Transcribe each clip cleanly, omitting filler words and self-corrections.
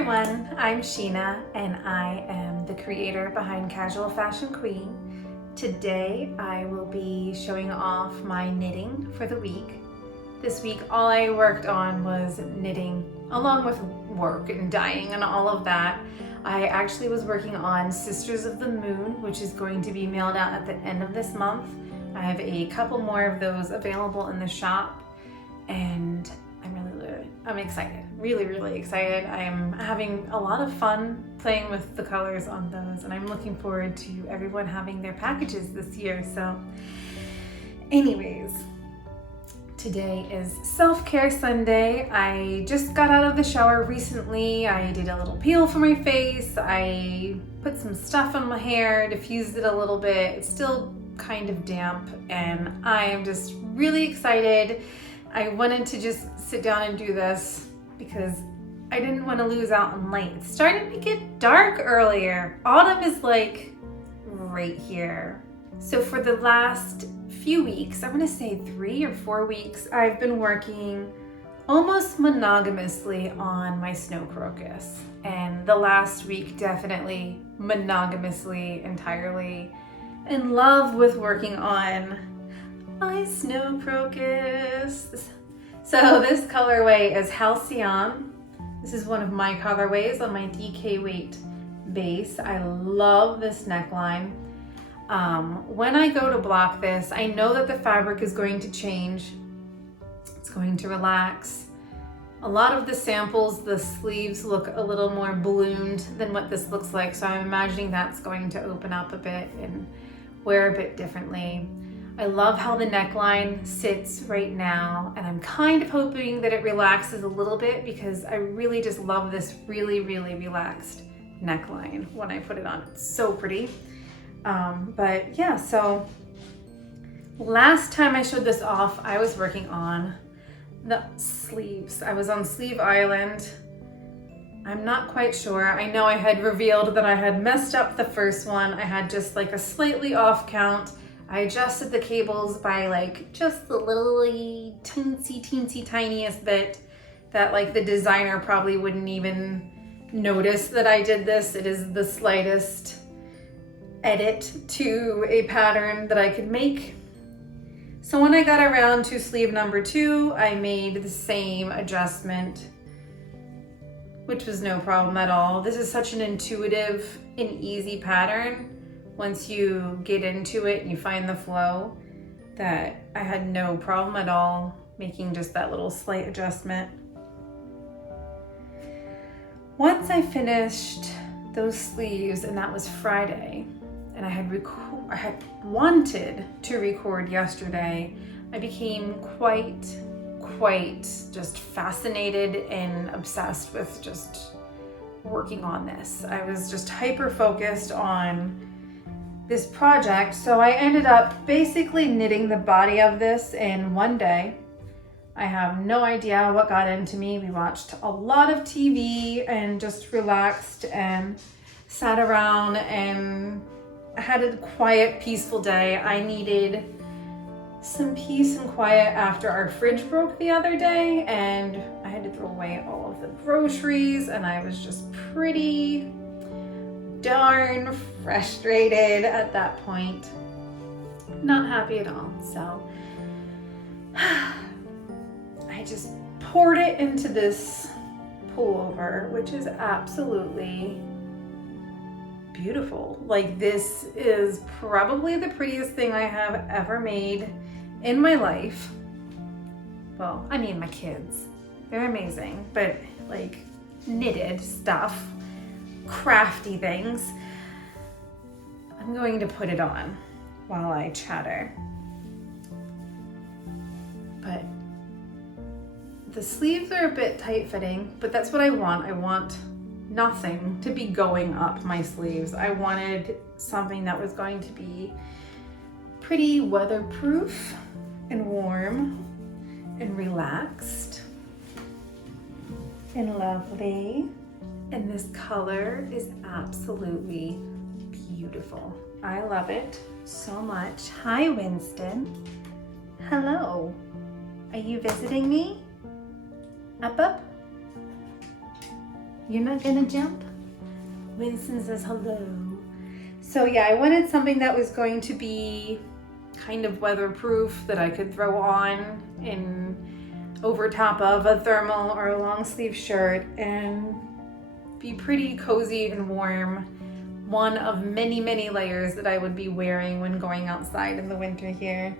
everyone, I'm Sheena and I am the creator behind Casual Fashion Queen. Today I will be showing off my knitting for the week. This week all I worked on was knitting along with work and dyeing and all of that. I actually was working on Sisters of the Moon, which is going to be mailed out at the end of this month. I have a couple more of those available in the shop and I'm excited, really excited. I'm having a lot of fun playing with the colors on those and I'm looking forward to everyone having their packages this year. So anyways, today is self-care Sunday. I just got out of the shower recently. I did a little peel for my face. I put some stuff on my hair, diffused it a little bit. It's still kind of damp and I am just really excited. I wanted to just sit down and do this because I didn't want to lose out on light. It's starting to get dark earlier. Autumn is like right here. So for the last few weeks, I'm gonna say 3 or 4 weeks, I've been working almost monogamously on my snow crocus. And the last week, definitely monogamously, entirely in love with working on my snow crocus. So this colorway is Halcyon. This is one of my colorways on my DK weight base. I love this neckline. When I go to block this, I know that the fabric is going to change. It's going to relax. A lot of the samples, the sleeves look a little more ballooned than what this looks like. So I'm imagining that's going to open up a bit and wear a bit differently. I love how the neckline sits right now, and I'm kind of hoping that it relaxes a little bit because I really just love this really relaxed neckline when I put it on. It's so pretty. But yeah, so last time I showed this off, I was working on the sleeves. I was on Sleeve Island. I'm not quite sure. I know I had revealed that I had messed up the first one. I had just like a slightly off count. I adjusted the cables by like just the little teensy tiniest bit that like the designer probably wouldn't even notice that I did this. It is the slightest edit to a pattern that I could make. So when I got around to sleeve number 2, I made the same adjustment, which was no problem at all. This is such an intuitive and easy pattern. Once you get into it and you find the flow, that I had no problem at all making just that little slight adjustment. Once I finished those sleeves, and that was Friday, and I had wanted to record yesterday, I became quite just fascinated and obsessed with just working on this. I was just hyper focused on this project. So I ended up basically knitting the body of this in one day. I have no idea what got into me. We watched a lot of TV and just relaxed and sat around and had a quiet, peaceful day. I needed some peace and quiet after our fridge broke the other day and I had to throw away all of the groceries and I was just pretty darn frustrated at that point. Not happy at all. So I just poured it into this pullover, which is absolutely beautiful. Like, this is probably the prettiest thing I have ever made in my life. Well, I mean, my kids, they're amazing, but like knitted stuff, crafty things. I'm going to put it on while I chatter. But the sleeves are a bit tight fitting, but that's what I want. I want nothing to be going up my sleeves. I wanted something that was going to be pretty weatherproof and warm and relaxed and lovely. And this color is absolutely beautiful. I love it so much. Hi, Winston. Hello. Are you visiting me? Up, up? You're not gonna jump? Winston says hello. So yeah, I wanted something that was going to be kind of weatherproof that I could throw on in over top of a thermal or a long sleeve shirt and be pretty cozy and warm. One of many, many layers that I would be wearing when going outside in the winter here.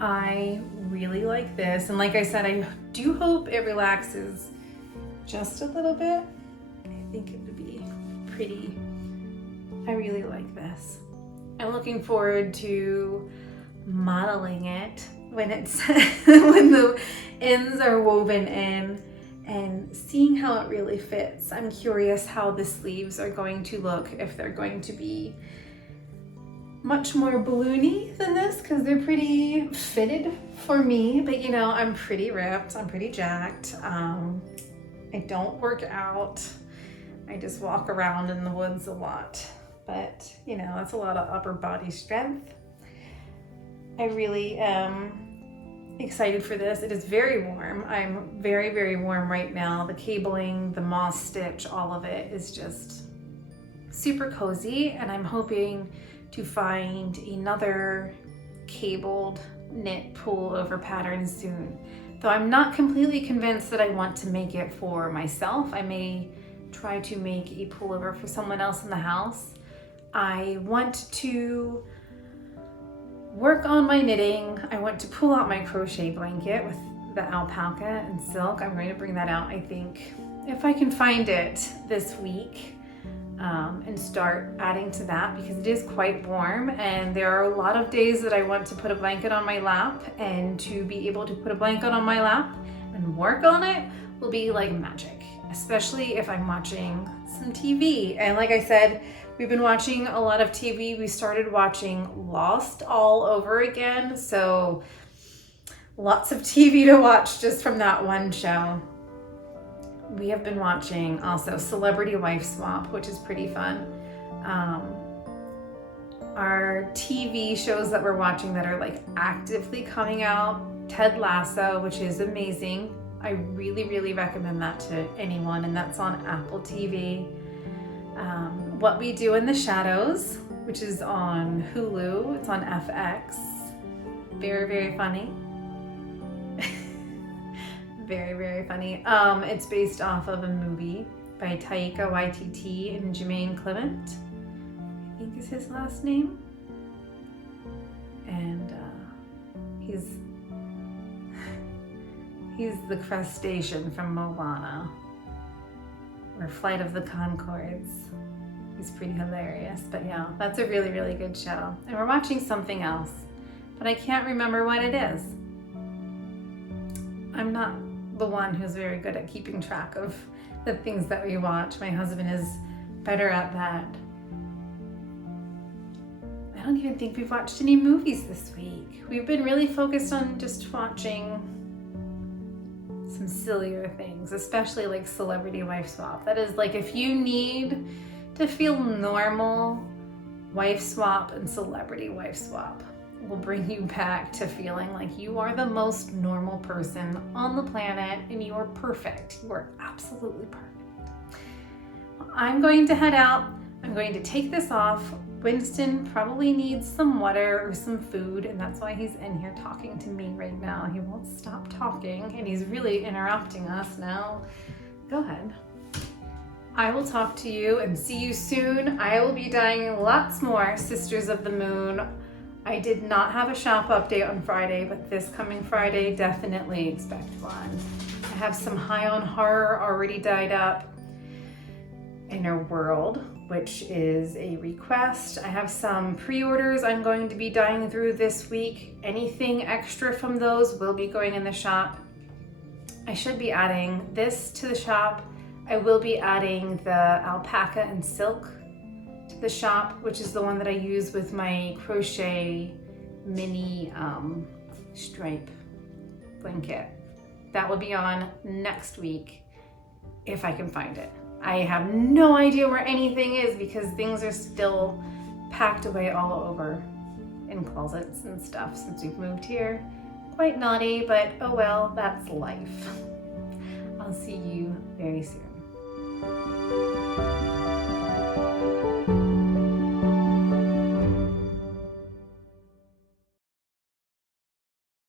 I really like this, and like I said, I do hope it relaxes just a little bit. I think it would be pretty. I really like this. I'm looking forward to modeling it when it's when the ends are woven in and seeing how it really fits. I'm curious how the sleeves are going to look, if they're going to be much more balloony than this, because they're pretty fitted for me, but you know, I'm pretty ripped, I'm pretty jacked. I don't work out. I just walk around in the woods a lot, but you know, that's a lot of upper body strength. I really am excited for this. It is very warm. I'm very, very warm right now. The cabling, the moss stitch, all of it is just super cozy, and I'm hoping to find another cabled knit pullover pattern soon. Though I'm not completely convinced that I want to make it for myself. I may try to make a pullover for someone else in the house. I want to work on my knitting. I want to pull out my crochet blanket with the alpaca and silk. I'm going to bring that out, I think, if I can find it this week. And start adding to that, because it is quite warm and there are a lot of days that I want to put a blanket on my lap, and to be able to put a blanket on my lap and work on it will be like magic, especially if I'm watching some TV. And like I said, we've been watching a lot of TV. We started watching Lost all over again, so lots of TV to watch just from that one show. We have been watching also Celebrity Wife Swap, which is pretty fun. Our TV shows that we're watching that are like actively coming out, Ted Lasso, which is amazing. I really, really recommend that to anyone, and that's on Apple TV. What We Do in the Shadows, which is on Hulu. It's on FX. Very, very funny. Very, very funny. It's based off of a movie by Taika Waititi and Jermaine Clement, I think is his last name. And he's the crustacean from Moana, or Flight of the Conchords. He's pretty hilarious. But yeah, that's a really, really good show. And we're watching something else, but I can't remember what it is. I'm not the one who's very good at keeping track of the things that we watch. My husband is better at that. I don't even think we've watched any movies this week. We've been really focused on just watching some sillier things, especially like Celebrity Wife Swap. That is like, if you need to feel normal, Wife Swap and Celebrity Wife Swap will bring you back to feeling like you are the most normal person on the planet and you are perfect. You are absolutely perfect. I'm going to head out. I'm going to take this off. Winston probably needs some water or some food, and that's why he's in here talking to me right now. He won't stop talking, and he's really interrupting us now. Go ahead. I will talk to you and see you soon. I will be dyeing lots more Sisters of the Moon. I did not have a shop update on Friday, but this coming Friday, definitely expect one. I have some High on Horror already dyed up. Inner World, which is a request. I have some pre-orders I'm going to be dyeing through this week. Anything extra from those will be going in the shop. I should be adding this to the shop. I will be adding the alpaca and silk to the shop, which is the one that I use with my crochet mini stripe blanket. That will be on next week if I can find it. I have no idea where anything is because things are still packed away all over in closets and stuff since we've moved here. Quite naughty, but oh well, that's life. I'll see you very soon.